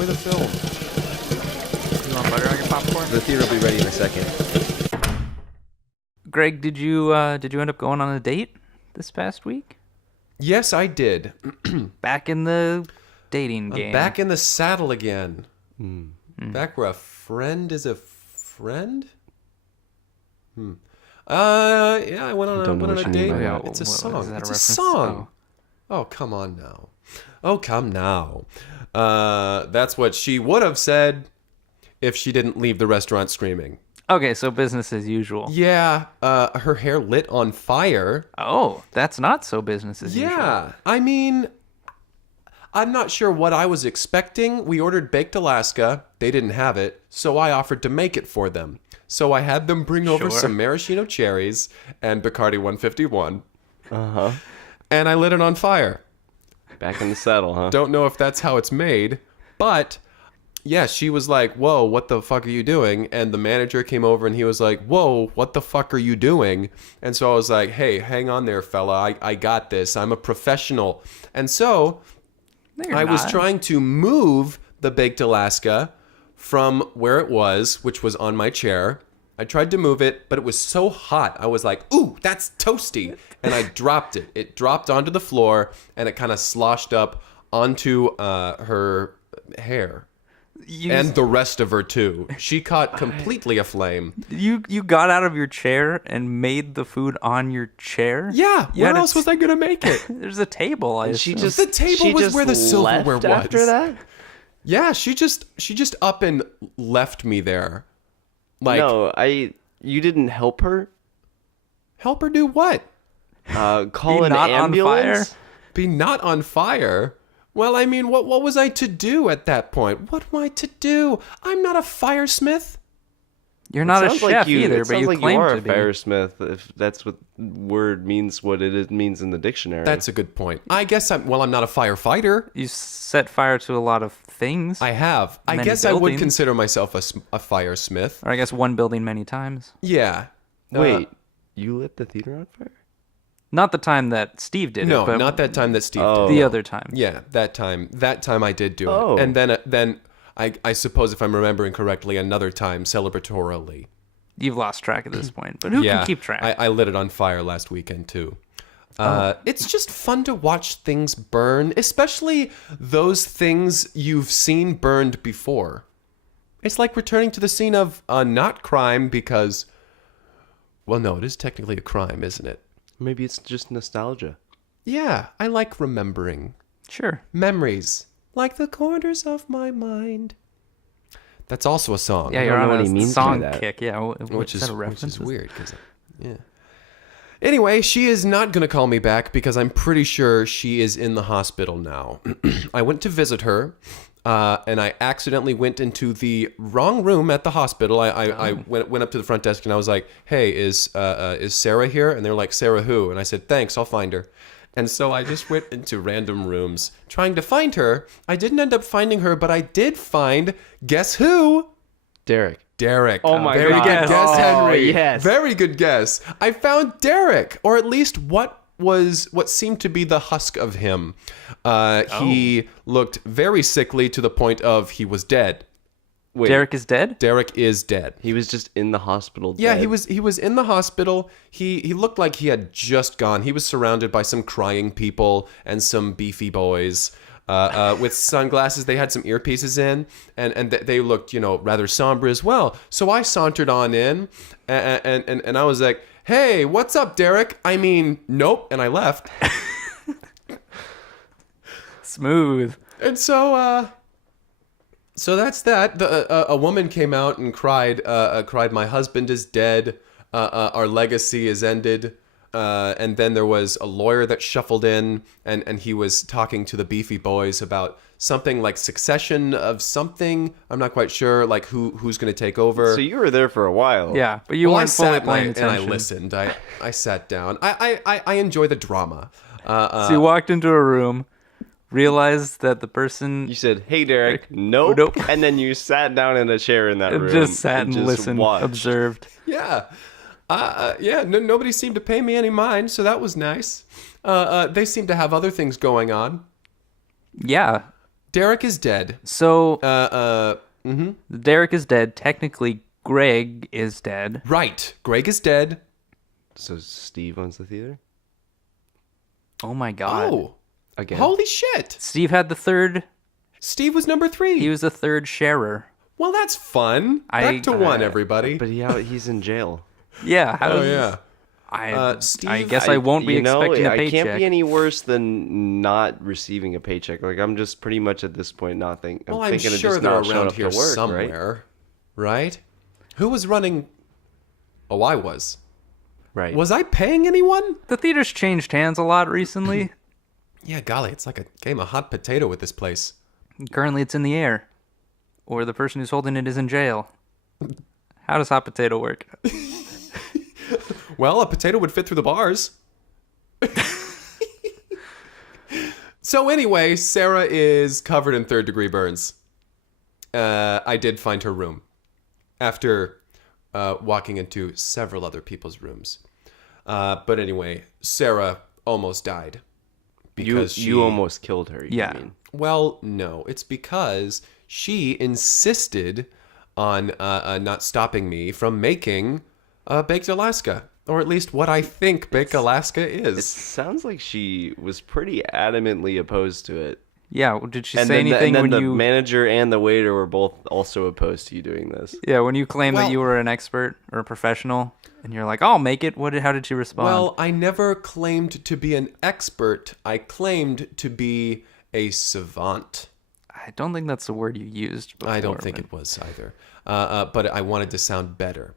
Enjoy the film. You want butter on your popcorn? The theater will be ready in a second. Greg, did you end up going on a date this past week? Yes, I did. Back in the dating game. I'm back in the saddle again. Back where a friend is a friend? Yeah, I went on a date. Yeah, It's a is song. that a It's a reference? song. Oh, come on now. Oh, come now. That's what she would have said if she didn't leave the restaurant screaming. Okay, so business as usual. Yeah, her hair lit on fire. Oh, that's not so business as usual. Yeah, I mean, I'm not sure what I was expecting. We ordered baked Alaska. They didn't have it, so I offered to make it for them. So I had them bring over some maraschino cherries and Bacardi 151. Uh-huh. And I lit it on fire. Back in the saddle, huh? Don't know if that's how it's made, but yeah, she was like, whoa, what the fuck are you doing? And the manager came over and he was like, whoa, what the fuck are you doing? And so I was like, hey, hang on there, fella. I got this. I'm a professional. And so I was trying to move the baked Alaska from where it was, which was on my chair. I tried to move it, but it was so hot. I was like, ooh, that's toasty. And I dropped it. It dropped onto the floor, and it kind of sloshed up onto her hair. And the rest of her, too. She caught completely aflame. You got out of your chair and made the food on your chair? Yeah. Where else was I going to make it? There's a table. I She assume. just The table was where the silverware left was. after that? Yeah, she just up and left me there. Like, No, you didn't help her? help her do what? Call an not on ambulance? fire? Be not on fire? Well, I mean, what was I to do at that point? What am I to do? I'm not a firesmith. You're not a Sounds chef either, it but sounds you like claim you are to a be. firesmith, if that's what word means, what it means in the dictionary. That's a good point. I guess I'm not a firefighter. You set fire to a lot of things. I have. I Many guess I would buildings. consider myself a firesmith. Or I guess one building many times. Yeah. Wait, you lit the theater on fire? Not the time that Steve did No, it, but not that time that Steve Oh. did. the other time. Yeah, that time. That time I did do Oh. it. And then I suppose, if I'm remembering correctly, another time celebratorily. You've lost track at this point, but who can keep track? I lit it on fire last weekend too. It's just fun to watch things burn, especially those things you've seen burned before. It's like returning to the scene of a not crime because, well, no, it is technically a crime, isn't it? Maybe it's just nostalgia. Yeah, I like remembering Sure. memories, like the corners of my mind. That's also a song. Yeah, don't you're know on what a he means by song that. kick. Yeah, which is is that a reference? weird because yeah. Anyway, she is not going to call me back because I'm pretty sure she is in the hospital now. I went to visit her, and I accidentally went into the wrong room at the hospital. I went up to the front desk and I was like, "Hey, is Sarah here?" And they're like, "Sarah who?" And I said, "Thanks, I'll find her." And so I just went into random rooms trying to find her. I didn't end up finding her, but I did find, guess who? Derek. Derek. Oh my Very God. good guess, Oh, Henry. yes. Very good guess. I found Derek, or at least what seemed to be the husk of him. He looked very sickly to the point of he was dead. Wait, Derek is dead? Derek is dead. he was just in the hospital Yeah, dead. he was in the hospital. He looked like he had just gone. He was surrounded by some crying people and some beefy boys with sunglasses. They had some earpieces in, and they looked, rather somber as well. So I sauntered on in, and I was like, "Hey, what's up, Derek?" I mean, nope, and I left. Smooth. And so that's that. A woman came out and cried, "My husband is dead. Our legacy is ended." And then there was a lawyer that shuffled in, and he was talking to the beefy boys about something like succession of something. I'm not quite sure, like who's going to take over. So you were there for a while. Yeah, but you I weren't fully sat paying and I attention. listened. I sat down. I enjoy the drama. So you walked into a room, realized that the person You said, "Hey, Derek." Nope. Nope. And then you sat down in a chair in that room. just sat and just listened, watched. observed. Yeah. Nobody seemed to pay me any mind, so that was nice. They seemed to have other things going on. Yeah. Derek is dead. So Mm-hmm. Derek is dead. Technically, Greg is dead. Right. Greg is dead. So Steve owns the theater? Oh my god. Oh. Again? Holy shit. Steve had the third. Steve was number 3. He was the third sharer. Well, that's fun. Back to 1, everybody. But he's in jail. Yeah. How Oh, does yeah. I Steve, guess I won't be expecting a I paycheck. can't be any worse than not receiving a paycheck. Like, I'm just pretty much at this point not thinking. Well, I'm thinking of sure just they're not showing around up here to work, somewhere. Right? Who was running? Oh, I was. Right. Was I paying anyone? The theater's changed hands a lot recently. Yeah, golly, it's like a game of hot potato with this place. Currently, it's in the air, or the person who's holding it is in jail. How does hot potato work? Well, a potato would fit through the bars. So anyway, Sarah is covered in third-degree burns. I did find her room after walking into several other people's rooms. But anyway, Sarah almost died. Because you almost killed her. Yeah. Mean. Well, no, it's because she insisted on not stopping me from making Baked Alaska. Or at least what I think Baked Alaska It is. sounds like she was pretty adamantly opposed to it. Yeah, did she And say then, anything and when then the you? manager and the waiter were both also opposed to you doing this. Yeah, when you claimed Well- that you were an expert or a professional, and you're like, "I'll make it." How did she respond? Well, I never claimed to be an expert. I claimed to be a savant. I don't think that's the word you used before. I don't think it was either. But I wanted to sound better.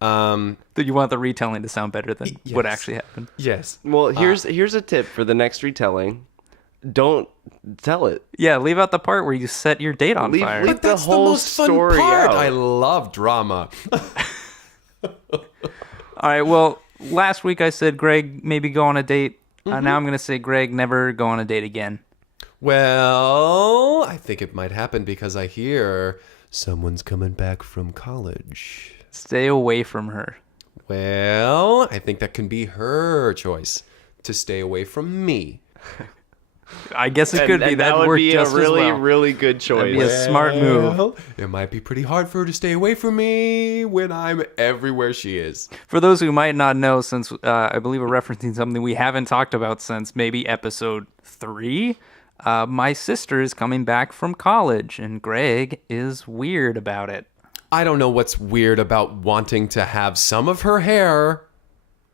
Did you want the retelling to sound better than what Yes. actually happened? Yes. Well, here's a tip for the next retelling. Don't tell it. Yeah, leave out the part where you set your date on Leave- fire. leave- But that's the whole most fun story part. out. I love drama. All right, well, last week I said Greg maybe go on a date. Now I'm going to say Greg never go on a date again. Well, I think it might happen because I hear someone's coming back from college. Stay away from her. Well, I think that can be her choice to stay away from me. I guess it could be. And That would worked be a just really, as well. really good That'd choice. be a smart move. Well, it might be pretty hard for her to stay away from me when I'm everywhere she is. For those who might not know, since I believe we're referencing something we haven't talked about since maybe episode 3, my sister is coming back from college, and Greg is weird about it. I don't know what's weird about wanting to have some of her hair.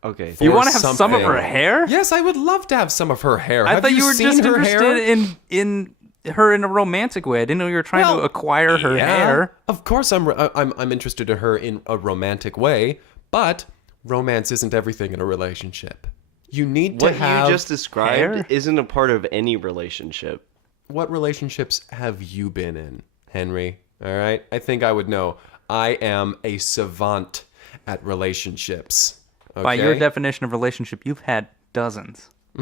Okay. You or want to have some of her something. hair? Yes, I would love to have some of her hair. I Have thought you were seen just her interested hair? in her in a romantic way. I didn't know you were trying to acquire her yeah, hair. Of course, I'm interested in her in a romantic way, but romance isn't everything in a relationship. You need to What have you just described hair? isn't a part of any relationship. What relationships have you been in, Henry? All right, I think I would know. I am a savant at relationships. Okay? By your definition of relationship, you've had dozens. I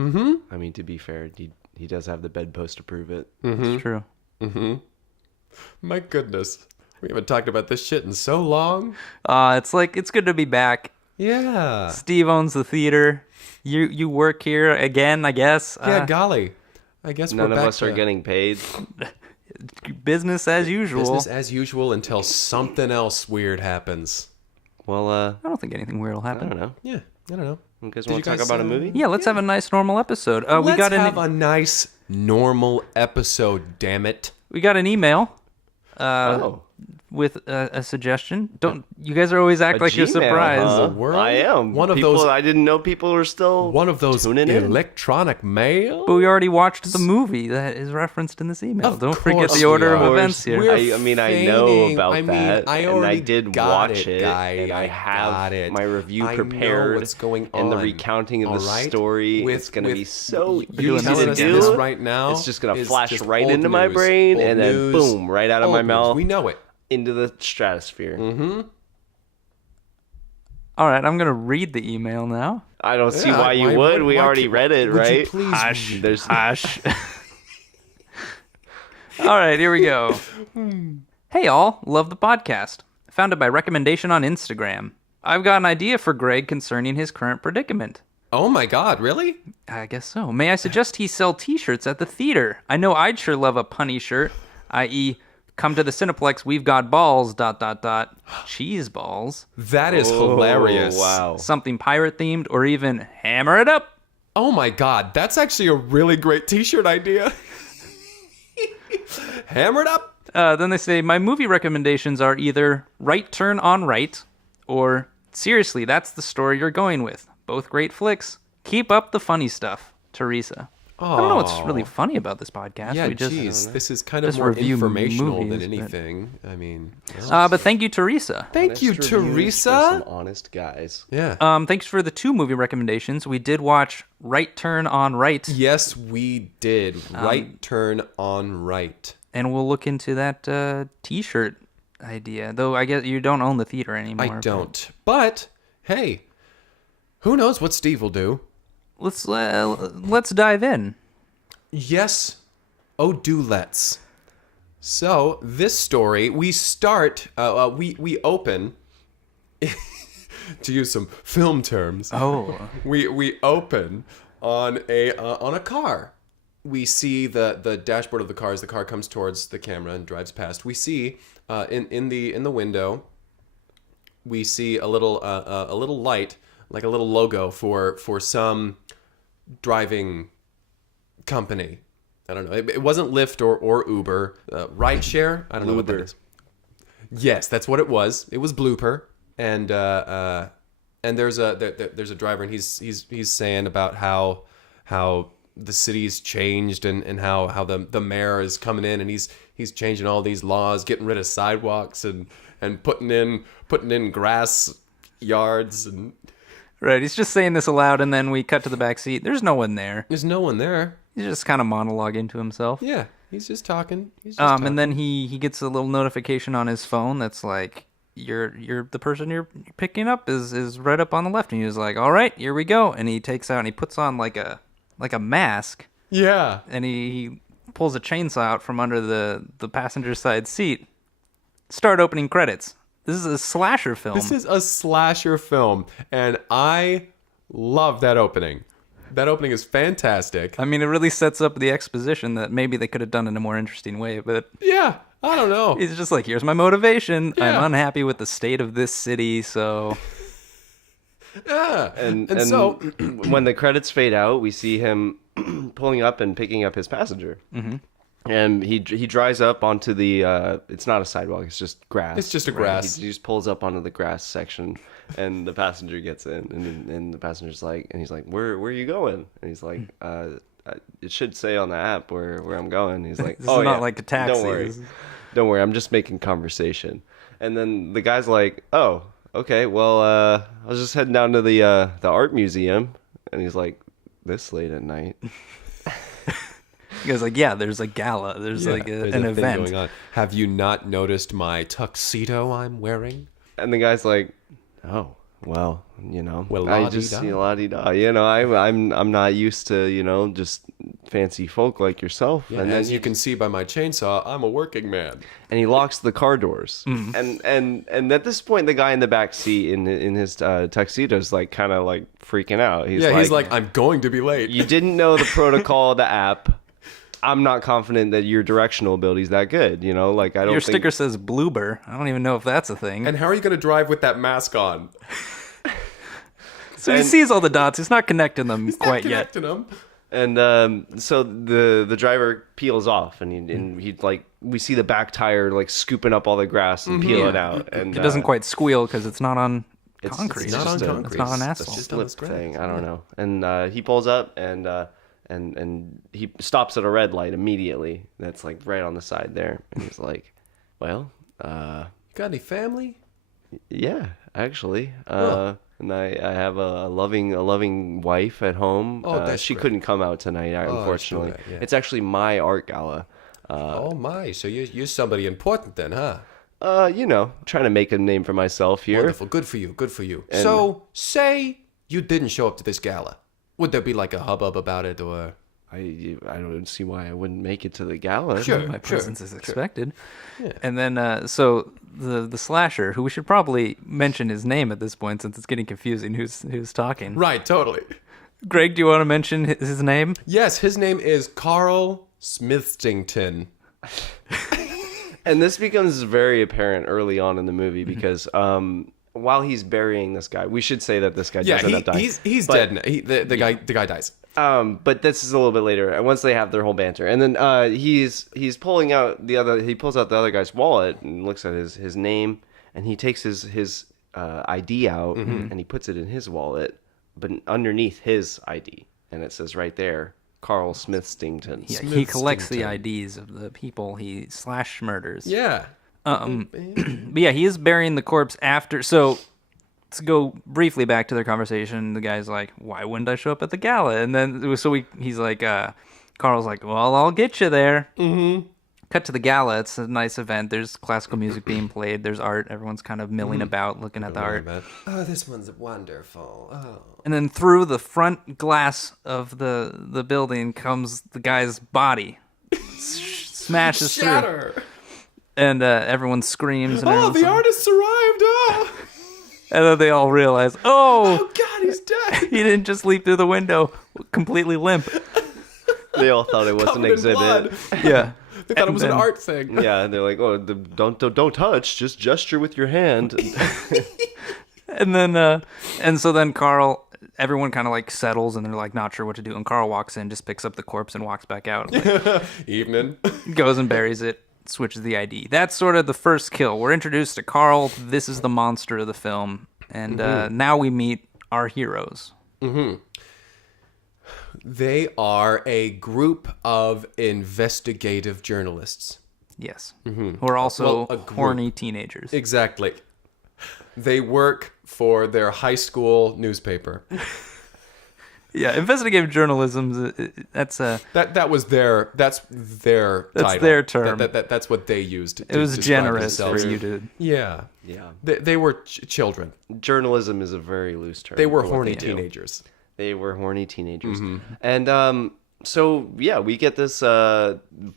mean, to be fair, he does have the bedpost to prove it. It's true. My goodness, we haven't talked about this shit in so long. It's good to be back. Yeah. Steve owns the theater. You work here again, I guess. Yeah, golly. I guess None we're of back us are to getting paid. Business as usual. business as usual until something else weird happens. Well, I don't think anything weird will I happen. don't know. Yeah, I don't know. You guys Did want you to talk guys, about a movie? Yeah, let's have a nice normal episode. We Let's got have a nice normal episode, damn it. we got an email Oh. with a suggestion. Don't you guys are always act A like you're Gmail, surprised. huh? world? I am. One of People, those- I didn't know people were still One of those tuning in. electronic mail. But we already watched the movie that is referenced in this email. Of Don't forget course the order we of are. events here. We're I mean, I know feigning. about I mean, that, I and I already did got watch it, guy. and I have got it. my review I know prepared, what's going and the on. recounting of All the right? story With- is going to with be so you easy telling to us do. this right now It's just going to is flash just right old into my news. brain, Old and then news. boom, right out of my Old news. mouth We know it. into the stratosphere. All right, I'm gonna read the email now. I don't see Yeah, why you would. We already read it, would you right? please Hush. There's Hush. All right, here we go. Hey all, love the podcast. Found it by recommendation on Instagram. I've got an idea for Greg concerning his current predicament. Oh my God, really? I guess so. May I suggest he sell T-shirts at the theater? I know I'd sure love a punny shirt, i.e., come to the Cineplex, we've got balls, ... cheese balls, That is hilarious. Wow. something pirate-themed, or even hammer it up. Oh my God, that's actually a really great t-shirt idea. Hammer it up. Then they say, my movie recommendations are either Right Turn on Right or Seriously, That's the Story You're Going With. Both great flicks. Keep up the funny stuff, Teresa. I don't know what's really funny about this podcast. Yeah, we just, geez, this is kind of just more review informational movies, than but- anything. I mean, but thank you, Teresa. thank you, Honest reviews for Teresa. some honest guys. Yeah. Thanks for the 2 movie recommendations. We did watch Right Turn on Right, Yes, we did. Right turn on right. and we'll look into that T-shirt idea. Though I guess you don't own the theater anymore. I don't. But hey, who knows what Steve will do? Let's dive in. Yes. Oh, do let's. So this story, we start. We open. To use some film terms. Oh, We open on a car. We see the dashboard of the car as the car comes towards the camera and drives past. We see in the window. We see a little light, like a little logo for some driving company. I don't know. It wasn't Lyft or Uber. Rideshare. I don't know what that Blooper. is. Yes, that's what it was. It was Blooper, and there's a driver, and he's saying about how the city's changed and how the mayor is coming in and he's changing all these laws, getting rid of sidewalks and putting in grass yards, and right. He's just saying this aloud, and then we cut to the back seat. There's no one there. there's no one there. He's just kind of monologuing to himself. Yeah, he's just talking. He's just talking. And then he gets a little notification on his phone that's like, you're the person you're picking up is right up on the left, and he was like, all right, here we go. And he takes out and he puts on like a mask, Yeah. and he pulls a chainsaw out from under the passenger side seat. Start opening credits. This is a slasher film. This is a slasher film, and I love that opening. That opening is fantastic. I mean, it really sets up the exposition that maybe they could have done in a more interesting way, but Yeah, I don't know. he's just like, here's my motivation. Yeah. I'm unhappy with the state of this city, so Yeah. And so when the credits fade out, we see him pulling up and picking up his passenger. Mm-hmm. And he drives up onto the. It's not a sidewalk; it's just grass. It's just a right? grass. He just pulls up onto the grass section, and the passenger gets in, and the passenger's like, and he's like, "Where are you going?" And he's like, "It should say on the app where I'm going." He's like, This "Oh is not yeah, like a taxi. Don't worry, This is- don't worry. I'm just making conversation." And then the guy's like, "Oh, okay. Well, I was just heading down to the art museum," and he's like, "This late at night." he goes like, yeah, there's a gala. There's yeah, like there's an a thing event. going on. Have you not noticed my tuxedo I'm wearing? And the guy's like, "Oh, well, Well, I just la-di-da. la-di-da. I'm not used to, just fancy folk like yourself." Yeah, and then as you can see by my chainsaw, I'm a working man. and he locks the car doors. And at this point, the guy in the back seat in his tuxedo is like kind of like freaking out. He's like, I'm going to be late. "You didn't know the protocol of the app. I'm not confident that your directional ability is that good. Like I don't. Your think... sticker says Bloober. I don't even know if that's a thing. And how are you going to drive with that mask on? So he sees all the dots. He's not connecting them quite yet. Connecting them. And so the driver peels off, and he like we see the back tire like scooping up all the grass and peeling out, and It doesn't quite squeal because it's not on concrete. It's not on just concrete. It's not on It's asphalt. just on flip this grass. thing. I don't know. And he pulls up and he stops at a red light immediately. That's like right on the side there, and he's like, "Well, Got any family? yeah, actually." Huh. And I have a loving wife at home. Oh, that's she great. couldn't come out tonight, that's too unfortunately. bad, yeah. It's actually my art gala. Oh my! So you're somebody important then, huh? Trying to make a name for myself here. Wonderful. Good for you. Good for you. So say you didn't show up to this gala. Would there be like a hubbub about it, or? I don't see why I wouldn't make it to the gala. Sure. My presence is expected. And then, so the slasher, who we should probably mention his name at this point since it's getting confusing who's talking. Right. Totally. Greg, do you want to mention his name? Yes, his name is Karl Smithstington. And this becomes very apparent early on in the movie because while he's burying this guy, we should say that this guy does end up dying. He's dead now. The guy dies. But this is a little bit later. Once they have their whole banter, and then he's pulling out he pulls out the other guy's wallet and looks at his name, and he takes his ID out and he puts it in his wallet, but underneath his ID, and it says right there, Karl Smithstington. Yeah, he collects the IDs of the people he murders. Yeah. But yeah, he is burying the corpse after. So let's go briefly back to their conversation. The guy's like, "Why wouldn't I show up at the gala?" And then he's like, Carl's like, "Well, I'll get you there." Mm-hmm. Cut to the gala. It's a nice event. There's classical music being played. There's art. Everyone's kind of milling about, looking at the art. Oh, this one's wonderful. Oh. And then through the front glass of the building comes the guy's body. Smashes Shatter. through. And everyone screams. And Oh, the artist arrived. Oh. And then they all realize, Oh, God, he's dead. he didn't just leap through the window completely limp. They all thought it was an Covered in exhibit. blood. Yeah. They thought it was an art thing. Yeah, they're like, "Oh, don't touch, just gesture with your hand." And then, and so then everyone kind of like settles and they're like not sure what to do. And Carl walks in, just picks up the corpse and walks back out. Like, Evening. goes and buries it, switches the ID. That's sort of the first kill. We're introduced to Carl. This is the monster of the film. And now we meet our heroes. Mm-hmm. They are a group of investigative journalists. Yes. Who are also Well, a group. horny teenagers. Exactly. They work for their high school newspaper. Yeah, investigative journalism, that's a... That's their title. their term. That's what they used. It was describe generous themselves. for you to... Yeah. Yeah, They were children. journalism is a very loose term. They were for what horny they do. teenagers. They were horny teenagers, Mm-hmm. and so yeah, we get this.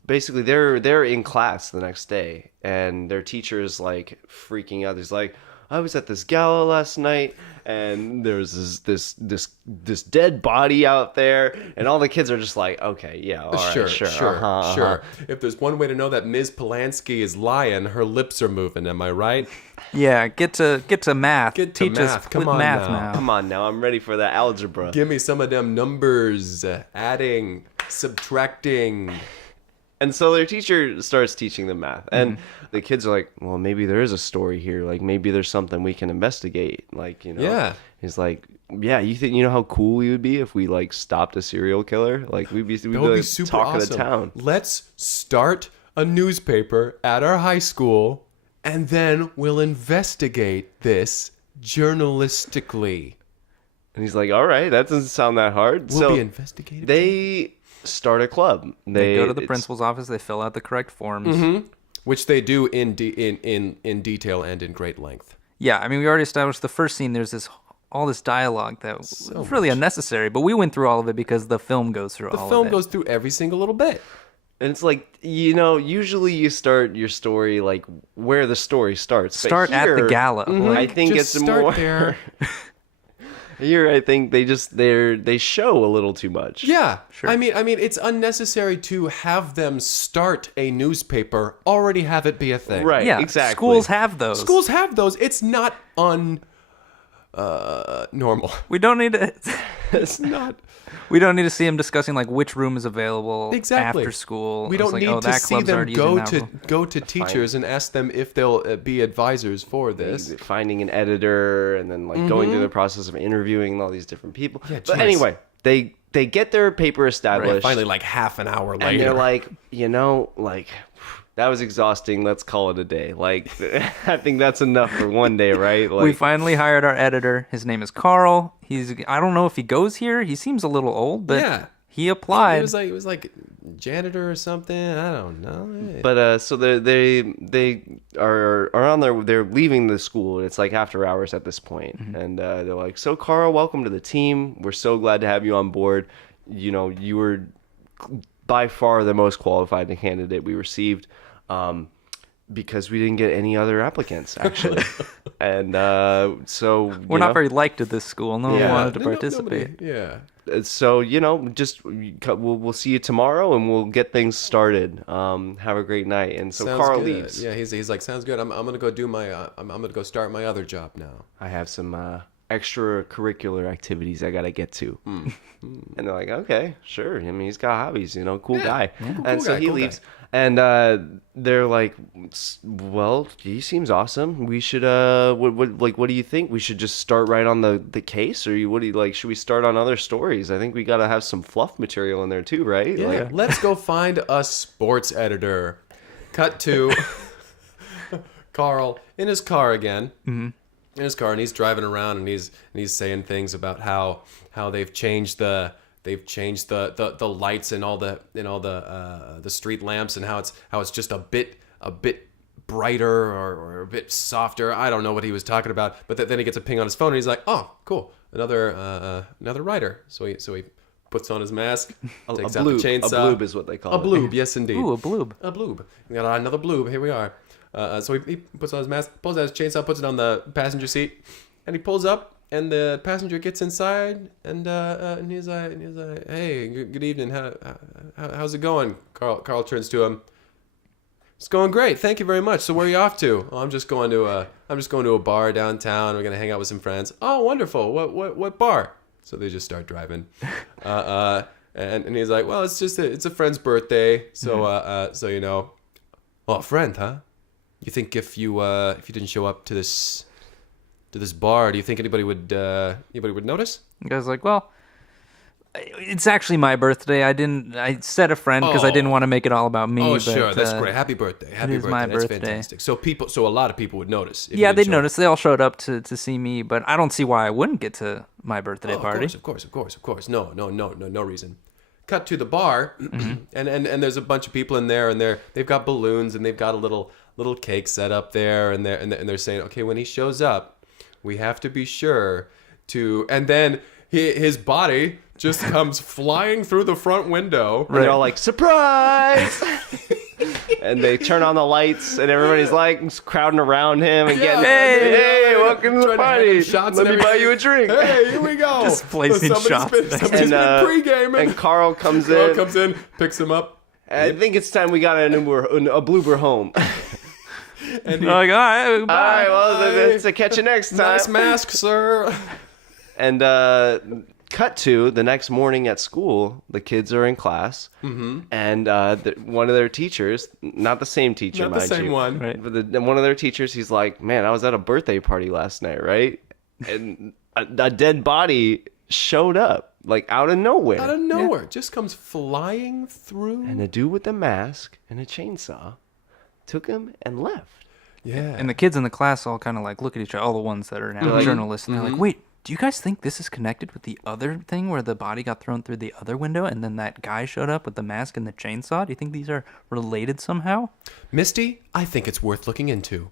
Basically, they're in class the next day, and their teacher is like freaking out. He's like, "I was at this gala last night, and there's this dead body out there," and all the kids are just like, "Okay, yeah, all right, sure, Sure. If there's one way to know that Ms. Polanski is lying, her lips are moving. Am I right? Yeah, get to math. Get to Teach math. us Come on math now. now. Come on now, I'm ready for that algebra." Give me some of them numbers. Adding, subtracting. And so their teacher starts teaching them math. And the kids are like, "Well, maybe there is a story here. Like, maybe there's something we can investigate." Like, you know. Yeah. He's like, "Yeah, you know how cool we would be if we, like, stopped a serial killer? Like, we'd be That would be like, super talk awesome. of the town." Let's start a newspaper at our high school, and then we'll investigate this journalistically. And he's like, "All right, that doesn't sound that hard." We'll so be investigating. they start a club. They go to the it's- principal's office, they fill out the correct forms. Which they do in detail and in great length. Yeah, I mean, we already established the first scene, there's all this dialogue that was really unnecessary, but we went through all of it because the film goes through all of it. The film goes through every single little bit. And it's like, you know, usually you start your story like where the story starts. But Start at the here, gala. I think Just it's start more there. Here, I think they show a little too much. Yeah, Sure. I mean, it's unnecessary to have them start a newspaper. Already have it be a thing. Right. Yeah, exactly. schools have those. Schools have those. It's not normal. We don't need to... It's not. We don't need to see them discussing like which room is available Exactly. after school. We It's don't like, need oh, to that see club's them already go using that to room. go to teachers and ask them if they'll be advisors for this. Finding an editor and then like going through the process of interviewing all these different people. Yeah, but jeez. anyway, they get their paper established. Right, finally, like half an hour later, and they're like, you know, like that was exhausting. Let's call it a day. Like I think that's enough for one day, right? Like We finally hired our editor. His name is Carl. I don't know if he goes here. He seems a little old, but Yeah. he applied. He was like janitor or something. I don't know. But so they are on they're leaving the school. It's like after hours at this point, and they're like, "So Carl, welcome to the team. We're so glad to have you on board. You know, you were by far the most qualified candidate we received. because we didn't get any other applicants, actually. And so We're not very liked at this school. No one Yeah. wanted to No- participate. nobody- yeah. so just we'll see you tomorrow, and we'll get things started. Have a great night. And so Sounds Karl good. leaves. Yeah, he's like, sounds good. I'm gonna go do my I'm gonna go start my other job now. I have some extracurricular activities I gotta get to. And they're like, okay, sure. I mean, he's got hobbies, cool guy. And Cool so guy, he cool leaves, and they're like, well, he seems awesome. We should, what do you think? We should just start right on the case, or what do you like? Should we start on other stories? I think we gotta have some fluff material in there too, right? Yeah. Like, Let's go find a sports editor. Cut to Karl in his car again. In his car, and he's driving around, and he's saying things about how they've changed the lights and all the street lamps, and how it's just a bit brighter or a bit softer. I don't know what he was talking about, but then he gets a ping on his phone, and he's like, oh, cool, another writer. So he puts on his mask, takes out the chainsaw. A bloob is what they call it. A bloob, yes indeed. Ooh, a bloob. A bloob. We got another bloob. Here we are. So he puts on his mask, pulls out his chainsaw, puts it on the passenger seat, and he pulls up, and the passenger gets inside, and he's like, hey, good evening. How's it going? Karl turns to him. It's going great. Thank you very much. So where are you off to? Oh, I'm just going to a bar downtown. We're gonna hang out with some friends. Oh, wonderful. What bar? So they just start driving. And he's like, well, it's a friend's birthday. So well, a friend, huh? You think if you didn't show up to this bar, do you think anybody would notice? The guy's like, well, it's actually my birthday. I said a friend because I didn't want to make it all about me. Oh, but, sure, that's great. Happy birthday! Happy is birthday! my That's birthday. fantastic. So a lot of people would notice. If you Yeah, didn't they'd show up. notice. They all showed up to see me, but I don't see why I wouldn't get to my birthday party. Of course. No reason. Cut to the bar, and there's a bunch of people in there, and they've got balloons, and they've got a little cake set up there, and they're saying, okay, when he shows up, we have to be sure to, and then his body just comes flying through the front window. And they're all like, surprise! And they turn on the lights, and everybody's like crowding around him and getting, hey, welcome to the Trying to hand party. him shots Let and me buy everything. you a drink. Hey, here we go. Just placing shots. Somebody's been pre-gaming. And Karl comes Karl in. comes in, picks him up. I think it's time we got a bloober home. And They're like, all right, All bye. right, well, that's a catch you next time. nice mask, sir. And cut to the next morning at school, the kids are in class, and one of their teachers, not the same teacher, Not the mind same you, one. Right. but one of their teachers, he's like, man, I was at a birthday party last night, right? And a dead body showed up, like out of nowhere. Out of nowhere, just comes flying through. And a dude with a mask and a chainsaw took him and left. Yeah. And the kids in the class all kind of like look at each other, all the ones that are now like, journalists, and they're like, wait, do you guys think this is connected with the other thing where the body got thrown through the other window and then that guy showed up with the mask and the chainsaw? Do you think these are related somehow? Misty, I think it's worth looking into.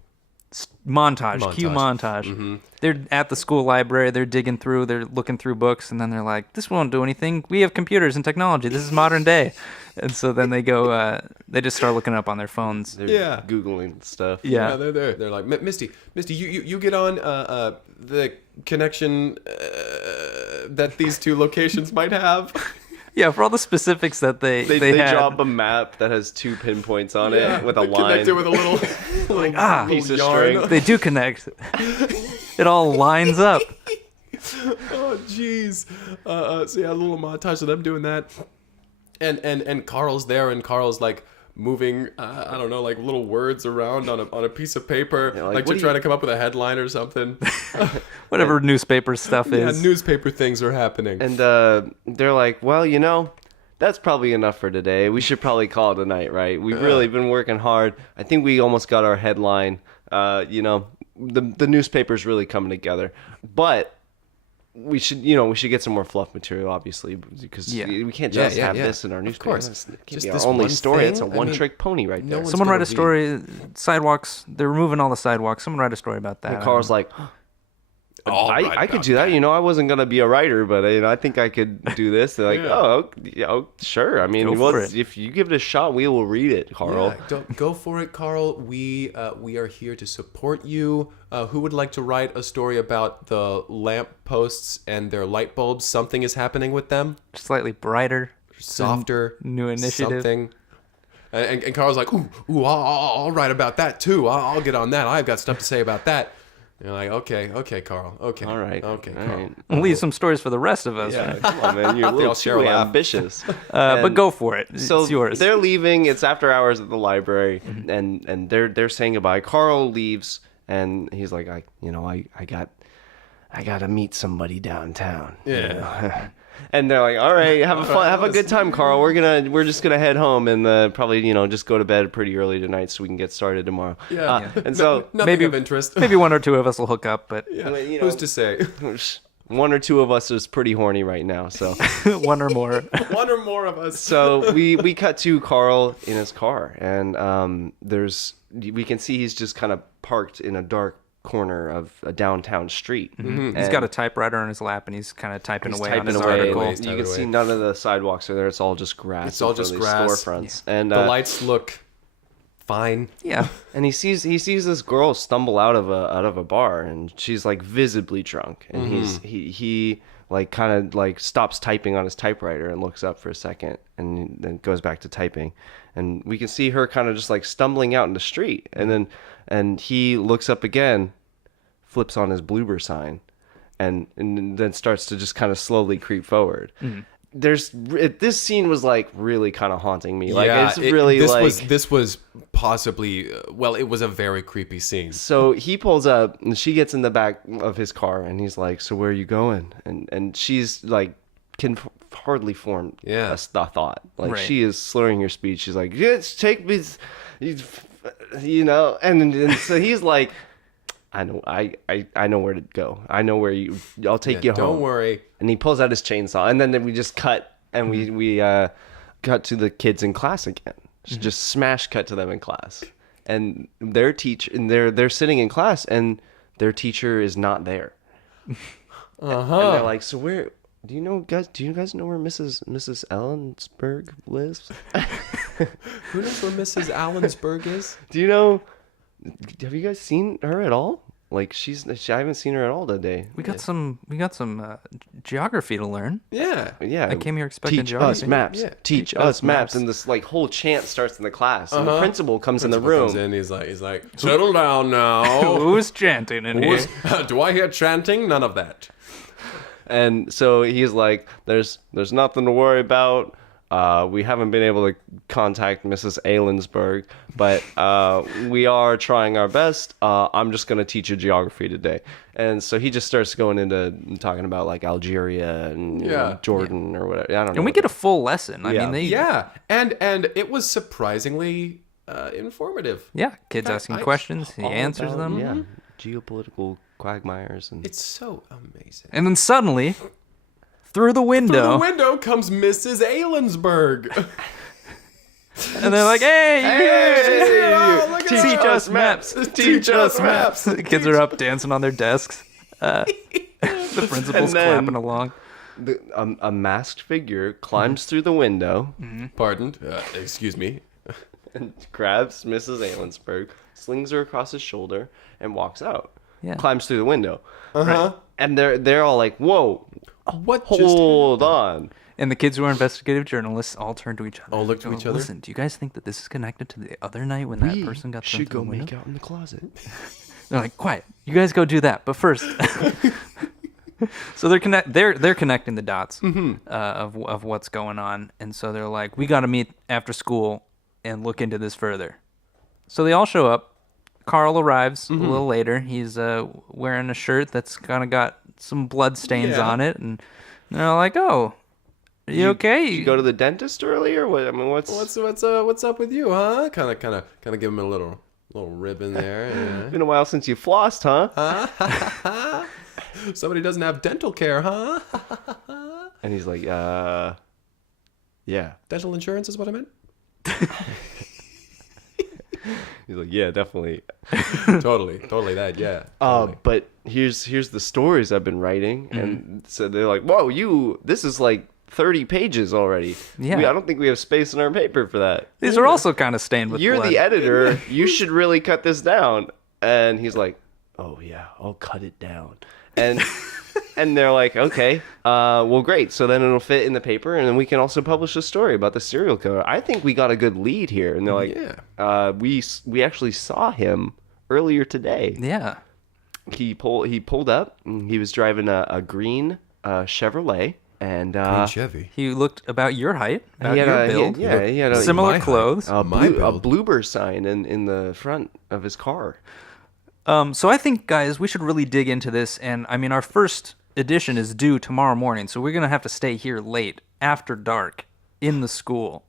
Montage. Cue montage. They're at the school library, they're digging through, they're looking through books, and then they're like, this won't do anything. We have computers and technology. This is modern day. And so then they go, they just start looking up on their phones. They're Yeah. Googling stuff. Yeah. They're there. They're like, Misty, you get on the connection that these two locations might have. Yeah, for all the specifics that they They had. drop a map that has 2 pinpoints on it with a line. Connected with a little, piece of yarn. string. They do connect. It all lines up. Oh, jeez. So yeah, a little montage of them doing that. And Karl's there, and Karl's like moving, I don't know, like little words around on a piece of paper, Yeah, like what to do try you- to come up with a headline or something. Whatever newspaper stuff Yeah, is. newspaper things are happening. And they're like, well, that's probably enough for today. We should probably call it a night, right? We've really been working hard. I think we almost got our headline. The newspaper's really coming together. But we should get some more fluff material, obviously, because Yeah. we can't just have yeah. this in our newspaper. course. It can't Just be this our only one story. thing? It's a I mean, one-trick pony right no there. one's Someone gonna write a story. Sidewalks. They're removing all the sidewalks. Someone write a story about that. And Carl's like, I could do that. I wasn't gonna be a writer, but I think I could do this. They're like, sure. I mean, Go for it. if you give it a shot, we will read it, Carl. Yeah, go for it, Carl. We are here to support you. Who would like to write a story about the lamp posts and their light bulbs? Something is happening with them. Slightly brighter, Softer. new initiative. Something. And Carl's like, ooh, I'll write about that too. I'll get on that. I've got stuff to say about that. And you're like, okay, Carl. Okay. All right. Okay, All Carl. right. We'll leave some stories for the rest of us. Yeah, come on, man. You're a I'll little share too a laugh. ambitious. But go for it. It's yours. They're leaving. It's after hours at the library, and they're saying goodbye. Carl leaves, and he's like, I gotta meet somebody downtown. Yeah. And they're like, all right, have a good time, Carl. We're just gonna head home and probably just go to bed pretty early tonight so we can get started tomorrow. Yeah. And so Nothing of interest. Maybe one or two of us will hook up, but Yeah. you know- Who's to say? one or two of us is pretty horny right now. So one or more. One or more of us. so we cut to Carl in his car, and we can see he's just kind of parked in a dark corner of a downtown street. He's got a typewriter on his lap, and he's kind of typing He's away on typing his away. article. He's You typing can see away. none of the sidewalks are there. It's all just grass. It's all in front just of these grass. storefronts. And The lights look fine. Yeah. and he sees this girl stumble out of a bar, and she's like visibly drunk, and he like kind of like stops typing on his typewriter and looks up for a second, and then goes back to typing, and we can see her kind of just like stumbling out in the street, and he looks up again, flips on his blooper sign, and then starts to just kind of slowly creep forward. This scene was like really kind of haunting me. Like this was possibly it was a very creepy scene. So he pulls up, and she gets in the back of his car, and he's like, "So where are you going?" And she's like, can hardly form a thought. Like Right. she is slurring her speech. She's like, "Yes, take me," and so he's like, I know where to go. I know where I'll take you home. Don't worry. And he pulls out his chainsaw, and then we just cut, and we cut to the kids in class again. Just smash cut to them in class, and their they're sitting in class, and their teacher is not there. And they're like, "So where? Do you guys know where Mrs. Ellensburg lives?" Who knows where Mrs. Allensburg is? Do you know? Have you guys seen her at all? Like I haven't seen her at all today. We got some geography to learn. Yeah. Yeah, I came here expecting teach geography. us maps. Yeah. Teach us maps. And this like whole chant starts in the class. And the principal comes in the Principal room. comes in, he's like, settle down now. Who's chanting in here? Do I hear chanting? None of that. And so he's like, "There's nothing to worry about. We haven't been able to contact Mrs. Aylensburg, but we are trying our best. I'm just going to teach you geography today." And so he just starts going into talking about like Algeria and Jordan or whatever. I don't know. And we get a full lesson. I Yeah. mean, And it was surprisingly informative. kids asking questions, he answers them. Yeah, geopolitical quagmires. And It's so amazing. And then suddenly, through the Through window, the window comes Mrs. Aylensburg. and they're like, "Hey, Oh, look at teach that. us maps. Teach us maps. The kids are up dancing on their desks. The principal's And then- clapping along. a masked figure climbs through the window Pardon? Excuse me. and grabs Mrs. Aylensburg, slings her across his shoulder, and walks out. Yeah. Climbs through the window. Right? And they're all like, "Whoa, What just hold on." And the kids who are investigative journalists all turn to each other. All look to Go, each other? Listen, do you guys think that this is connected to the other night when that person got thrown should through go the window? make out in the closet. They're like, "Quiet, you guys go do that." But first, so they're connecting the dots of what's going on, and so they're like, "We got to meet after school and look into this further." So they all show up. Carl arrives a little later. He's wearing a shirt that's kind of got some blood stains Yeah. on it, and they're like, "Oh, are you okay?" Did you go to the dentist earlier? What I mean, what's What's up with you, huh? Kind of give him a little ribbon there. Yeah. been a while since you flossed, huh? Somebody doesn't have dental care, huh? And he's like, yeah. Dental insurance is what I meant. He's like, yeah, definitely. Totally that, yeah. Totally. But here's the stories I've been writing, and so they're like, whoa, this is like 30 pages already. Yeah. I don't think we have space in our paper for that. These are also kind of stained with You're blood. the editor. You should really cut this down. And he's like, oh yeah, I'll cut it down. And and they're like, okay, well, great. So then it'll fit in the paper, and then we can also publish a story about the serial killer. I think we got a good lead here. And they're like, we actually saw him earlier today. Yeah. He pulled up. And he was driving a green Chevrolet. And Green Chevy. He looked about your height, about he had your a, build. he had a Similar my clothes. a My blue, build. bloober sign in the front of his car. So I think, guys, we should really dig into this. And, I mean, our first edition is due tomorrow morning, so we're going to have to stay here late, after dark, in the school,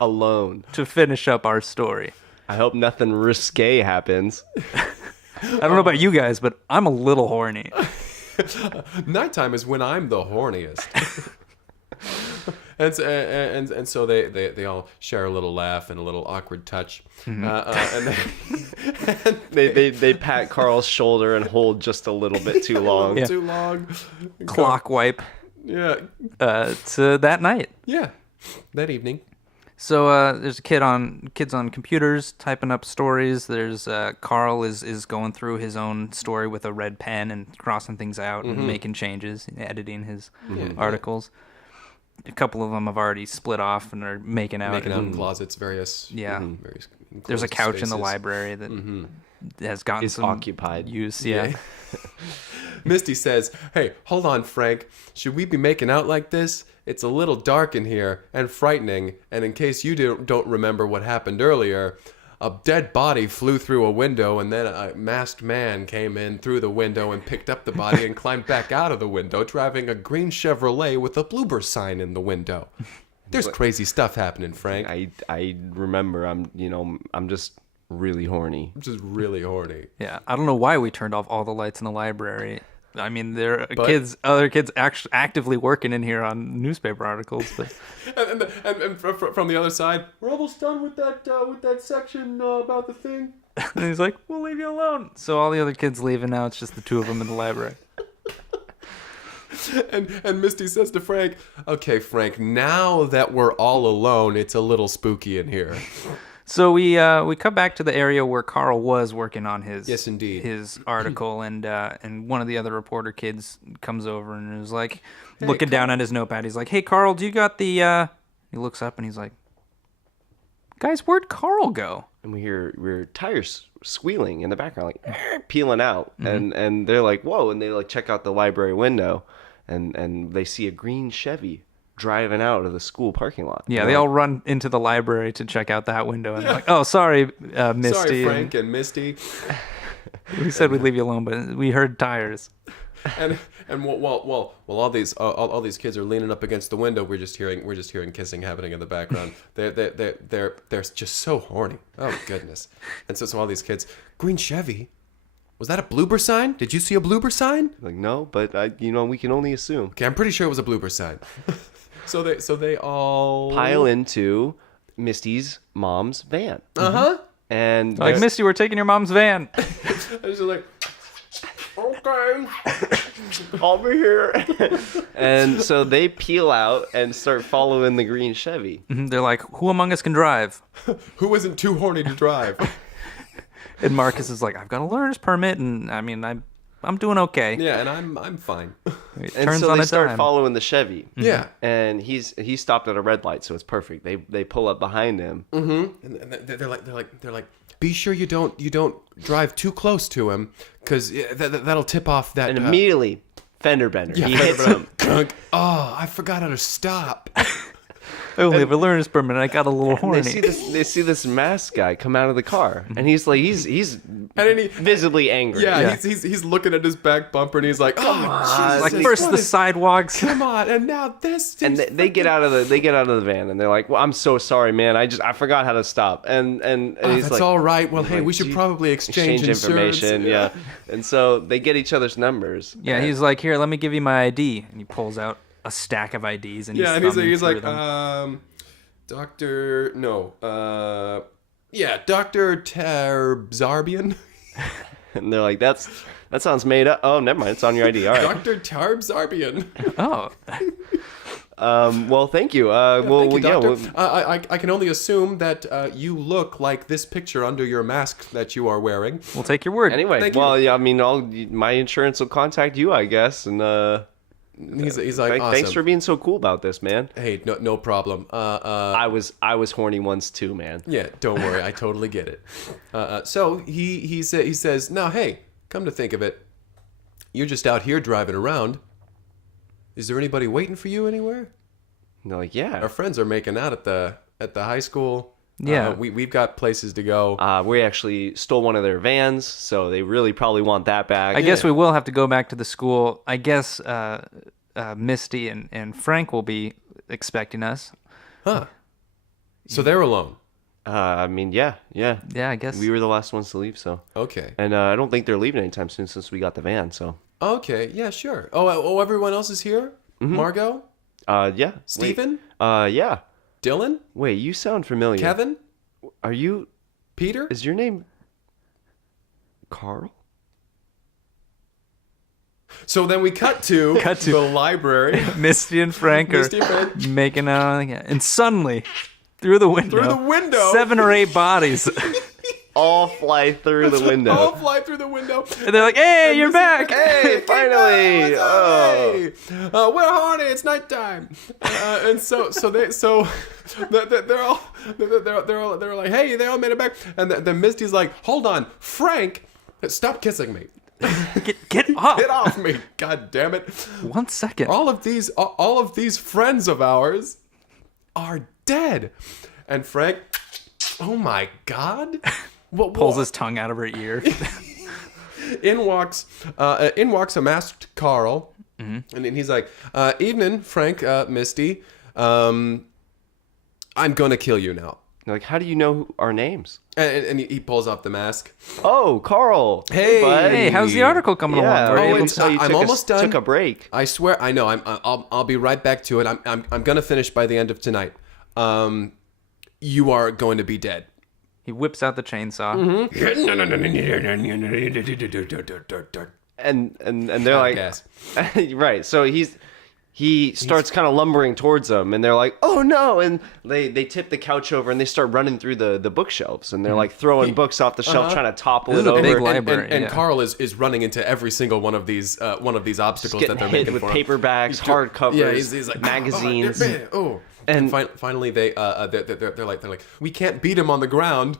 Alone. to finish up our story. I hope nothing risque happens. I don't know about you guys, but I'm a little horny. Nighttime is when I'm the horniest. and so they all share a little laugh and a little awkward touch. And They pat Carl's shoulder and hold just a little bit too long. Yeah. too long. Clock wipe Yeah. to that night. Yeah. That evening. So there's kids on computers typing up stories. There's Carl is going through his own story with a red pen and crossing things out and making changes, editing his articles. A couple of them have already split off and are making out. In closets, various. Yeah. Various There's a enclosed couch in the spaces. library that has gotten Is some occupied. use. Yeah. Misty says, "Hey, hold on, Frank. Should we be making out like this? It's a little dark in here and frightening. And in case you don't remember what happened earlier, a dead body flew through a window, and then a masked man came in through the window and picked up the body and climbed back out of the window, driving a green Chevrolet with a bloober sign in the window. There's crazy stuff happening, Frank. I remember. I'm just really horny. I'm just really horny." Yeah. I don't know why we turned off all the lights in the library. I mean, there are other kids actually actively working in here on newspaper articles, but And from the other side, we're almost done with that section about the thing. and he's like, "We'll leave you alone." So all the other kids leave, and now it's just the two of them in the library. And Misty says to Frank, "Okay, Frank, now that we're all alone, it's a little spooky in here." So we cut back to the area where Carl was working on his Yes, indeed. his article, and one of the other reporter kids comes over and is like looking down at his notepad. He's like, "Hey, Carl, do you got the?" He looks up and he's like, "Guys, where'd Carl go?" And we hear tires squealing in the background, like peeling out, and they're like, whoa, and they like check out the library window, and they see a green Chevy driving out of the school parking lot. Yeah, they all run into the library to check out that window, and they're like, "Oh, sorry, Misty." Sorry, Frank and Misty. We said we'd leave you alone, but we heard tires. And while all these kids are leaning up against the window, we're just hearing kissing happening in the background. They're just so horny. Oh goodness! And so all these kids, green Chevy, was that a bloober sign? Did you see a bloober sign? Like, no, but we can only assume. Okay, I'm pretty sure it was a bloober sign. So they all Pile into Misty's mom's van. And Like, "Misty, we're taking your mom's van." I was just like, okay. over here. And so they peel out and start following the green Chevy. They're like, "Who among us can drive?" Who isn't too horny to drive? And Marcus is like, "I've got a learner's permit, and I mean, I'm doing okay." Yeah, and I'm fine. It And turns so on they a start dime. following the Chevy. Yeah. And he stopped at a red light, so it's perfect. They pull up behind him. And they're like, be sure you don't drive too close to him, because that'll tip off that. And immediately, fender bender. Yeah, He hits him. Oh, I forgot how to stop. I only have a learner's permit. I got a little horny. They see this masked guy come out of the car, and he's like, he's visibly angry. Yeah, he's looking at his back bumper, and he's like, oh, like, Jesus, first what the is- sidewalks. Come on, and now this. And they get out of the van, and they're like, "Well, I'm so sorry, man. I forgot how to stop." And he's that's like, all right. Well, hey, like, we should "Gee, probably exchange information." insurance." Yeah. And so they get each other's numbers. Yeah, he's like, "Here, let me give you my ID," and he pulls out a stack of IDs, and Yeah, and he's thumbing like, through them. Doctor, no, Yeah, Dr. Tarbzarbian. And they're like, that sounds made up. Oh, never mind. It's on your ID. All right. Dr. Tarbzarbian. Oh, Well, thank you. Thank you, yeah. doctor. Well, I can only assume that you look like this picture under your mask that you are wearing. we'll take your word. anyway, Thank you. well, yeah. I mean, my insurance will contact you, I guess. And He's like, awesome. thanks for being so cool about this, man. Hey, no problem. I was horny once too, man. Yeah, don't worry. I totally get it. So he says, now, hey, come to think of it, you're just out here driving around. Is there anybody waiting for you anywhere? And they're like, yeah. Our friends are making out at the high school. Yeah. We've got places to go. We actually stole one of their vans, so they really probably want that back. I guess we will have to go back to the school. I guess Misty and Frank will be expecting us. Huh. So they're alone. I mean, yeah. Yeah, I guess. We were the last ones to leave, so. Okay. And I don't think they're leaving anytime soon since we got the van, so. Okay. Yeah, sure. Oh, everyone else is here? Mm-hmm. Margot? Yeah. Stephen? Wait. Yeah. Dylan? Wait, you sound familiar. Kevin? Are you... Peter? Is your name... Carl? So then we cut to the library. Misty and Frank Misty and are Frank. making out, and suddenly, through the window, 7 or 8 bodies. All fly through the window. All fly through the window. And they're like, "Hey, you're back!" Hey, finally! Oh. Hey, we're horny. It's nighttime, and they're like, hey, they all made it back, and then Misty's like, hold on, Frank, stop kissing me, Get off! get off me, god damn it! 1 second. All of these friends of ours are dead, and Frank, oh my god, Pulls his tongue out of her ear. In walks a masked Karl, and then he's like, "Evening, Frank, Misty. I'm gonna kill you now." They're like, how do you know our names? And he pulls off the mask. Oh, Carl. Hey. bud. Hey, how's the article coming Yeah, along? Were you oh, able it's- you I'm took almost done. Took a break. I swear, I know. I'll be right back to it. I'm gonna finish by the end of tonight. You are going to be dead. He whips out the chainsaw. And they're like, Gas. right. So he starts kind of lumbering towards them, and they're like, "Oh no!" And they tip the couch over, and they start running through the bookshelves, and they're like throwing books off the shelf, trying to topple This it is a big over. library. And yeah. Karl is running into every single one of these obstacles that Getting they're hit making with for him. paperbacks, hardcovers, Yeah, he's like magazines. Oh, And- and finally they're like, we can't beat him on the ground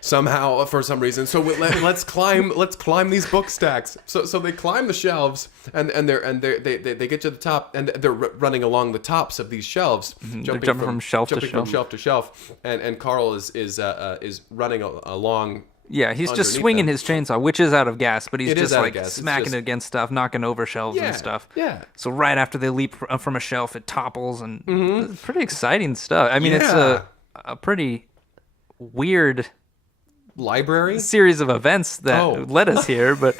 somehow for some reason. So let's climb these book stacks. So they climb the shelves and they get to the top, and they're running along the tops of these shelves, jumping from shelf to shelf. And Karl is running along. Yeah, he's just underneath swinging them. his chainsaw, which is out of gas, but he's It is just out of like gas. It's smacking just- it against stuff, knocking over shelves Yeah, and stuff. yeah. So right after they leap from a shelf, it topples, and it's pretty exciting stuff. I mean, it's Yeah. a pretty weird Library? series of events that Oh. led us here, but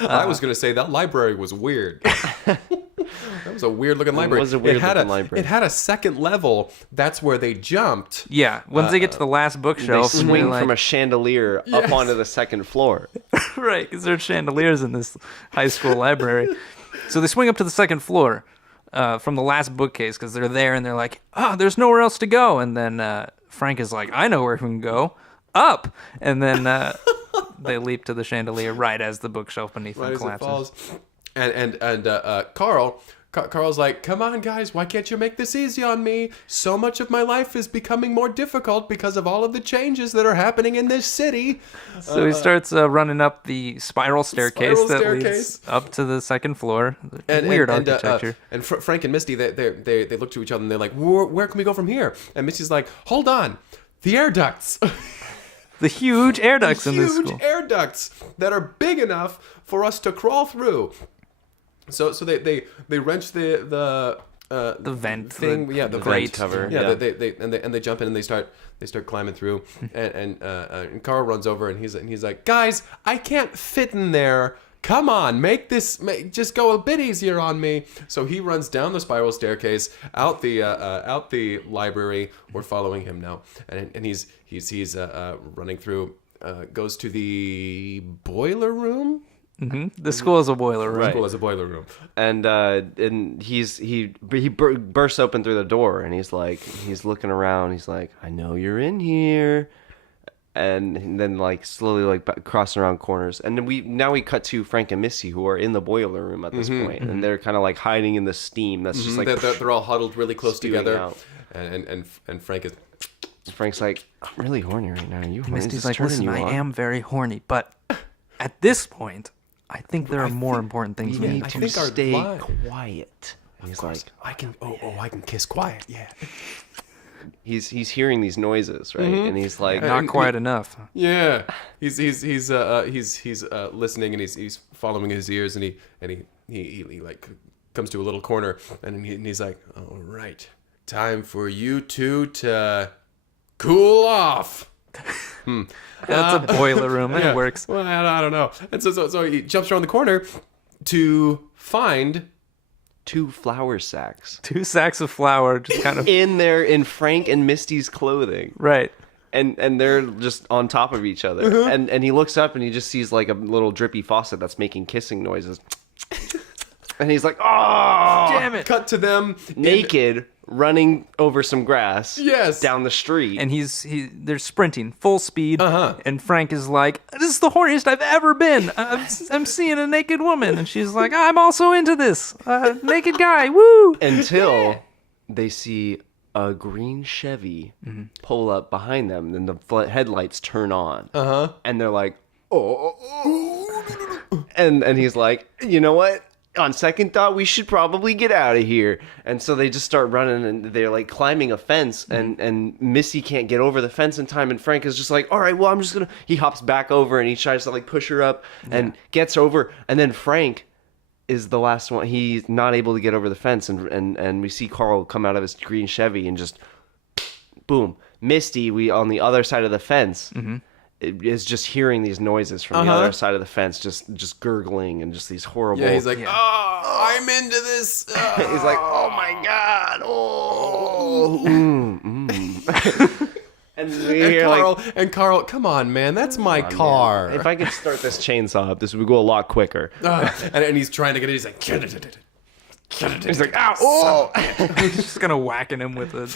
I was going to say that library was weird. That was a weird looking library. was a weird had looking library. It had a second level. That's where they jumped. yeah, once they get to the last They bookshelf, and swing they're like, from a chandelier up onto the second floor. right, because there's chandeliers in this high school library. So they swing up to the second floor from the last bookcase because they're there, and they're like, "Oh, there's nowhere else to go." And then Frank is like, "I know where we can go, up." And then they leap to the chandelier right as the bookshelf beneath Right them as it collapses. falls. And Carl's like, come on, guys, why can't you make this easy on me? So much of my life is becoming more difficult because of all of the changes that are happening in this city. So he starts running up the spiral staircase that staircase. leads up to the second floor. And, Weird and, architecture. And Frank and Misty, they look to each other and they're like, where can we go from here? And Misty's like, hold on, the air ducts. The huge air ducts in this Huge school. air ducts that are big enough for us to crawl through. So they wrench the vent thing, the the grate vent cover, Yeah, yeah. they jump in and they start climbing through, and Karl runs over and he's like, guys, I can't fit in there come on, just go a bit easier on me. So he runs down the spiral staircase, out the library. We're following him now, and he's running through. Goes to the boiler room. Mm-hmm. The school is a boiler room. Right. School is a boiler room. And he bursts open through the door, and he's looking around. He's like, I know you're in here. And then like slowly like crossing around corners, and then we cut to Frank and Missy, who are in the boiler room at this point, and they're kind of like hiding in the steam that's just like they're all huddled really close together, out. and Frank's like, I'm really horny right now. Are you horny? Misty's like, listen, I am very horny, but at this point, I think there are more important things we need to stay quiet. And he's like, I can kiss quiet, yeah. He's hearing these noises, right? And he's like, not quiet enough. Yeah, he's listening, and he's following his ears, and he like comes to a little corner, and he's like, all right, time for you two to cool off. That's a boiler room. It works. Well, I don't know. And so he jumps around the corner to find 2 flour sacks. 2 sacks of flour just kind of in Frank and Misty's clothing. Right. And they're just on top of each other. And he looks up and he just sees like a little drippy faucet that's making kissing noises. And he's like, oh, damn it. Cut to them naked, running over some grass. Yes. Down the street. And they're sprinting full speed. And Frank is like, this is the horniest I've ever been. I'm seeing a naked woman. And she's like, I'm also into this. Naked guy. Woo. Until they see a green Chevy pull up behind them, and the headlights turn on. And they're like, oh. And he's like, you know what? On second thought, we should probably get out of here. And so they just start running, and they're like climbing a fence, and Missy can't get over the fence in time, and Frank is just like, all right, well, I'm just gonna, he hops back over and he tries to like push her up and gets over, and then Frank is the last one. He's not able to get over the fence, and we see Karl come out of his green Chevy and just boom. Misty, we on the other side of the fence is just hearing these noises from the other side of the fence, just gurgling and just these horrible. Yeah, he's like, oh, I'm into this. He's like, oh my god, oh. And we hear and Karl, come on, man, that's my car. Man. If I could start this chainsaw up, this would go a lot quicker. And he's trying to get it. He's like, he's like, ow, oh. He's just gonna whacking him with a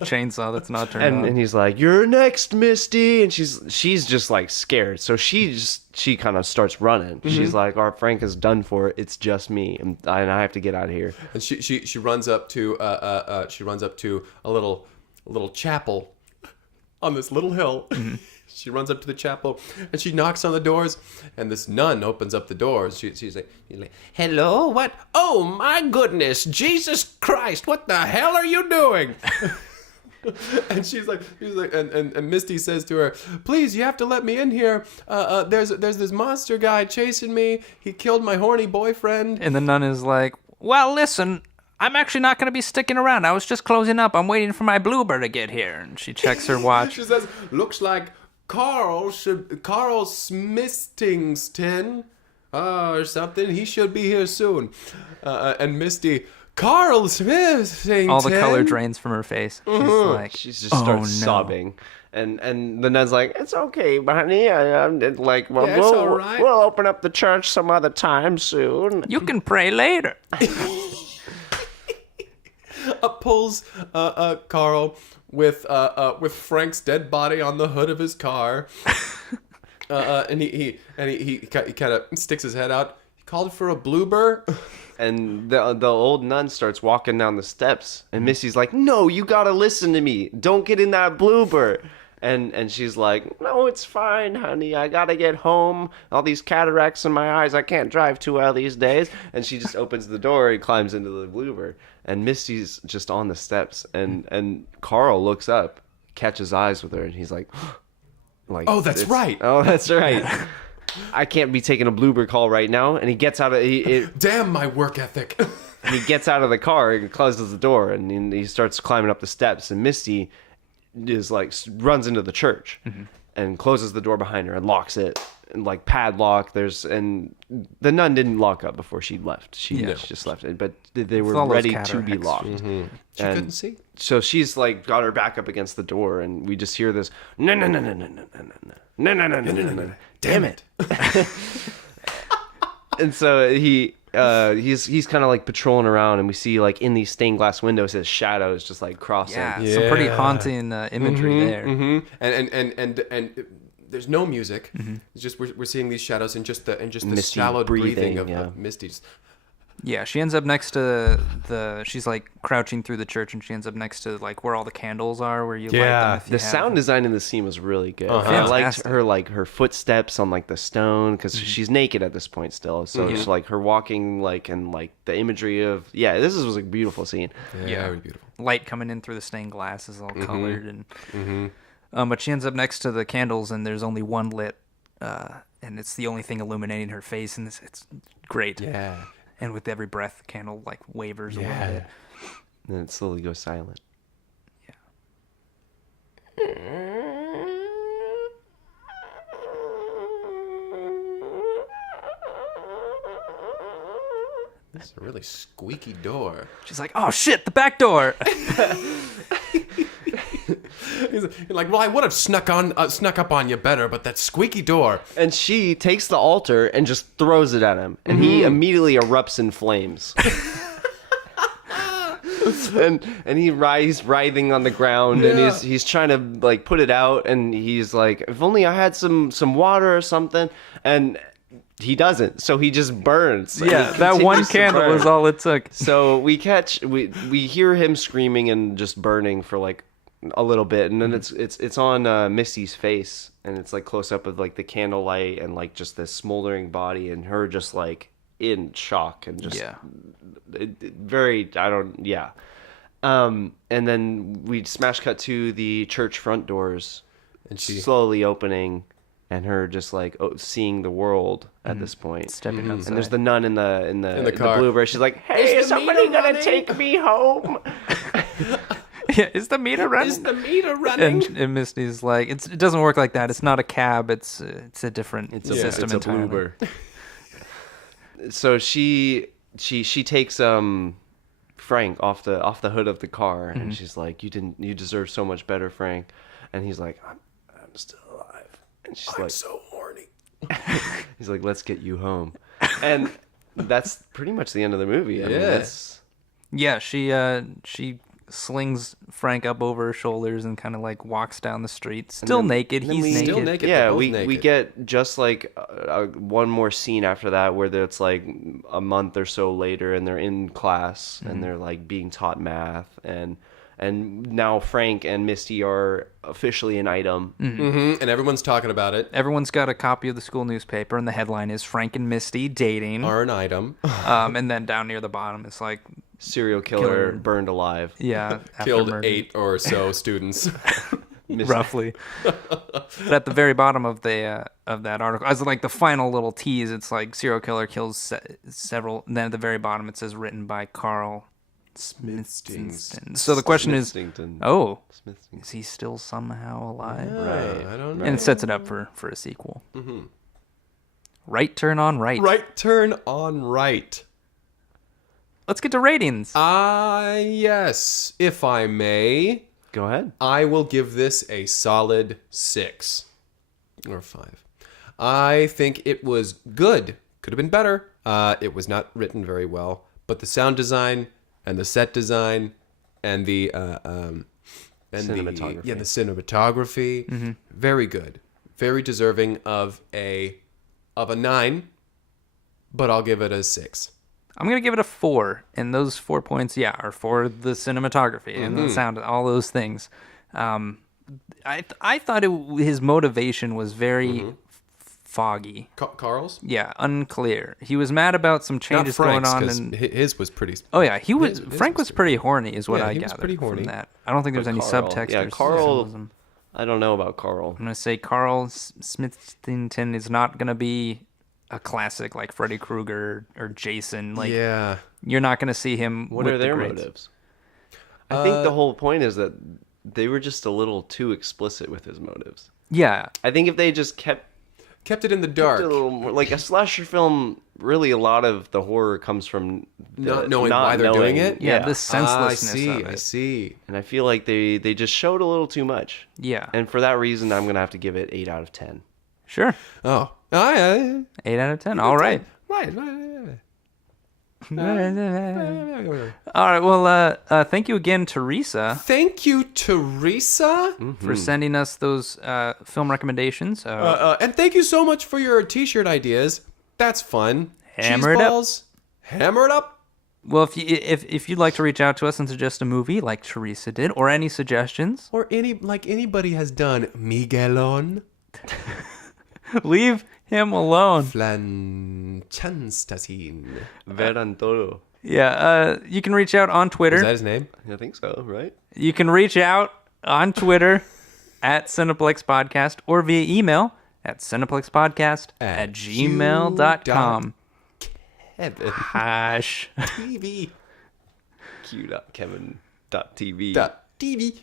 chainsaw that's not turned on. And he's like, you're next, Misty. And she's just like scared. So she kind of starts running. She's like, our Frank is done for. It's just me, and I have to get out of here. And she runs up to a little chapel on this little hill. She runs up to the chapel and she knocks on the doors, and this nun opens up the doors. She's like, hello, what? Oh my goodness, Jesus Christ, what the hell are you doing? And she's like, and Misty says to her, please, you have to let me in here. There's this monster guy chasing me. He killed my horny boyfriend. And the nun is like, well, listen, I'm actually not going to be sticking around. I was just closing up. I'm waiting for my bloober to get here. And she checks her watch. She says, looks like Karl Smithstington or something. He should be here soon. And Misty, Karl Smithstington. All the color drains from her face. She's like, she just starts sobbing. And the nun's like, it's okay, honey. I'm like, well, yeah, all right. We'll open up the church some other time soon. You can pray later. Pulls Karl with Frank's dead body on the hood of his car, and he kind of sticks his head out. He called for a bloober, and the old nun starts walking down the steps, and Missy's like, "No, you gotta listen to me. Don't get in that bloober." And she's like, no, it's fine, honey. I gotta get home. All these cataracts in my eyes. I can't drive too well these days. And she just opens the door and climbs into the bloober. And Misty's just on the steps. And Karl looks up, catches eyes with her, and he's like, oh, that's right. Oh, that's right. I can't be taking a bloober call right now. And he gets out of damn my work ethic. And he gets out of the car and closes the door, and he starts climbing up the steps. And Misty is like runs into the church and closes the door behind her and locks it, like padlock. And the nun didn't lock up before she left. She just left it, but they were all those ready to be cataracts. locked. She couldn't see. So she's like got her back up against the door, and we just hear this no, damn it. And so he's kind of like patrolling around, and we see like in these stained glass windows his shadows just like crossing. Some pretty haunting imagery there. And there's no music. It's just we're seeing these shadows and just the Misty shallow breathing breathing, of Misty. Yeah, she ends up next to she's like crouching through the church, and she ends up next to like where all the candles are, where you light them. If you The have sound them. design in the scene was really good. I liked her footsteps on like the stone, because she's naked at this point still. So it's like her walking and the imagery of this was a beautiful scene. Yeah, very beautiful. Light coming in through the stained glass is all colored, and but she ends up next to the candles, and there's only one lit, and it's the only thing illuminating her face, and it's great. Yeah. And with every breath, the candle like wavers a little bit. And then it slowly goes silent. This is a really squeaky door. She's like, "Oh shit, the back door!" He's like, well, I would have snuck up on you better, but that squeaky door. And she takes the altar and just throws it at him, and he immediately erupts in flames. and he's writhing on the ground, and he's trying to like put it out, and he's like, if only I had some water or something, and he doesn't, so he just burns. Yeah, that one candle is all it took. So we hear him screaming and just burning for like a little bit, and then it's on Misty's face, and it's like close up of like the candlelight and like just this smoldering body, and her just like in shock and just and then we smash cut to the church front doors, And she slowly opening, and her just like seeing the world at this point. Stepping outside. And there's the nun in the car. bluebird. She's like, "Hey, is somebody gonna take me home?" Yeah, is the meter running? Is the meter running? And Misty's like, it doesn't work like that. It's not a cab. It's a different system It's a entirely. bloober. So she takes Frank off the hood of the car, and she's like, "You deserve so much better, Frank." And he's like, "I'm still alive." And she's I'm like, so horny. he's like, "Let's get you home." And that's pretty much the end of the movie. I mean, that's Yeah, she slings Frank up over her shoulders and kind of like walks down the street, still naked. He's naked. Still naked. Yeah, They're both we naked. get just like one more scene after that where it's like a month or so later, and they're in class and they're like being taught math, and now Frank and Misty are officially an item. And everyone's talking about it. Everyone's got a copy of the school newspaper, and the headline is "Frank and Misty dating." Are an item. And then down near the bottom, it's like, Serial killer burned alive. yeah, after Killed murder. 8 or so students. Roughly. But at the very bottom of the of that article, as like the final little tease, it's like serial killer kills several. And then at the very bottom, it says written by Karl Smithstington. So the question is, Smithstington. is he still somehow alive? Right. I don't know. And it sets it up for a sequel. Right turn on right. Right turn on right. Let's get to ratings. Yes, if I may, Go ahead. I will give this a solid 6 or 5. I think it was good. Could have been better. It was not written very well, but the sound design and the set design and the Cinematography. the cinematography, very good, very deserving of a 9. But I'll give it a 6. I'm going to give it a 4. And those 4 points, are for the cinematography and the sound, all those things. I thought his motivation was very foggy. Carl's? Yeah, unclear. He was mad about some changes going on. And his was pretty... oh, yeah, he was. his Frank was pretty horny is what Yeah, I he was gathered pretty horny. from that. I don't think there's any Carl- subtext yeah, or Carl- symbolism. I don't know about Carl. I'm going to say Karl Smithstington is not going to be a classic like Freddy Krueger or Jason. Like, yeah. you're not going to see him. What with are the their grades. motives? I think the whole point is that they were just a little too explicit with his motives. Yeah, I think if they just kept Kept it in the dark. A little more, like a slasher film, really a lot of the horror comes from Not knowing why they're doing it? Yeah, the senselessness of it. I see. And I feel like they just showed a little too much. Yeah. And for that reason, I'm going to have to give it 8 out of 10. Sure. Oh. Yeah. 8 out of 10. All right. Right. All right. Well, thank you again, Teresa, Thank you, Teresa. for sending us those film recommendations. And thank you so much for your t-shirt ideas. That's fun. Hammer it Cheese up. balls. Hammer it up. Well, if you'd like to reach out to us and suggest a movie like Teresa did, or any suggestions, Or anybody has done Miguelon. leave him alone. Flanchanstatin. Veran todo. Yeah, you can reach out on Twitter. Is that his name? I think so, right? You can reach out on Twitter at Cineplex Podcast or via email at cineplexpodcast@gmail.com. Kevin. Hash. TV. Q.Kevin.tv. TV.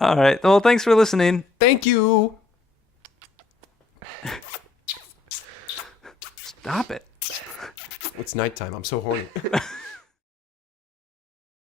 All right. Well, thanks for listening. Thank you. Stop it. It's nighttime. I'm so horny.